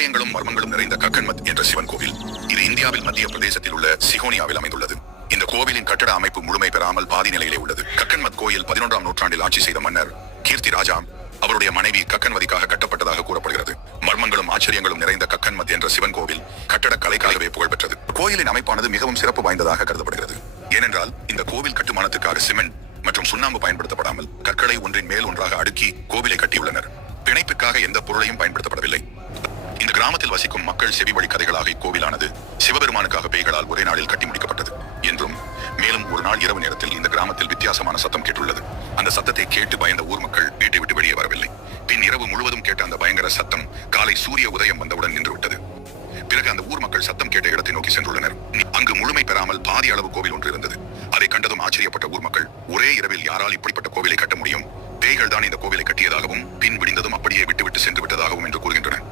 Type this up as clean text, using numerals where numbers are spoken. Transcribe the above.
அதிசயங்களும் மர்மங்களும் நிறைந்த கக்கன்மத் என்ற சிவன் கோவில். இது இந்தியாவில் மத்திய பிரதேசத்தில் உள்ள சிகோனியாவில் அமைந்துள்ளது. இந்த கோவிலின் கட்டட அமைப்பு முழுமை பெறாமல் பாதி நிலையிலே உள்ளது. கக்கன்மத் கோயில் 11ஆம் நூற்றாண்டில் ஆட்சி செய்த மன்னர் கீர்த்தி ராஜா அவருடைய மனைவி கக்கன்வதிக்காக கட்டப்பட்டதாக கூறப்படுகிறது. மர்மங்களும் ஆச்சரியங்களும் நிறைந்த கக்கன்மத் என்ற சிவன் கோவில் கட்டட கலைக்காகவே புகழ்பெற்றது. கோயிலின் அமைப்பானது மிகவும் சிறப்பு வாய்ந்ததாக கருதப்படுகிறது. ஏனென்றால் இந்த கோவில் கட்டுமானத்துக்காக சிமெண்ட் மற்றும் சுண்ணாம்பு பயன்படுத்தப்படாமல் கற்களை ஒன்றின் மேல் ஒன்றாக அடுக்கி கோவிலை கட்டியுள்ளனர். பிணைப்புக்காக எந்த பொருளையும் பயன்படுத்தப்படவில்லை. இந்த கிராமத்தில் வசிக்கும் மக்கள் செவி வழி கதைகளாக இக்கோவிலானது சிவபெருமானுக்காக பேய்களால் ஒரே நாளில் கட்டி முடிக்கப்பட்டது என்றும், மேலும் ஒரு நாள் இரவு நேரத்தில் இந்த கிராமத்தில் வித்தியாசமான சத்தம் கேட்டுள்ளது. அந்த சத்தத்தை கேட்டு பயந்த ஊர் மக்கள் வீட்டை விட்டு வெளியே வரவில்லை. பின் இரவு முழுவதும் கேட்ட அந்த பயங்கர சத்தம் காலை சூரிய உதயம் வந்தவுடன் நின்றுவிட்டது. பிறகு அந்த ஊர் மக்கள் சத்தம் கேட்ட இடத்தை நோக்கி சென்றுள்ளனர். அங்கு முழுமை பெறாமல் பாதி அளவு கோவில் ஒன்று இருந்தது. அதை கண்டதும் ஆச்சரியப்பட்ட ஊர் மக்கள், ஒரே இரவில் யாரால் இப்படிப்பட்ட கோவிலை கட்ட முடியும்? பேய்கள் தான் இந்த கோவிலை கட்டியதாகவும் பின் விடிந்ததும் அப்படியே விட்டுவிட்டு சென்று விட்டதாகவும் என்று கூறுகின்றனர்.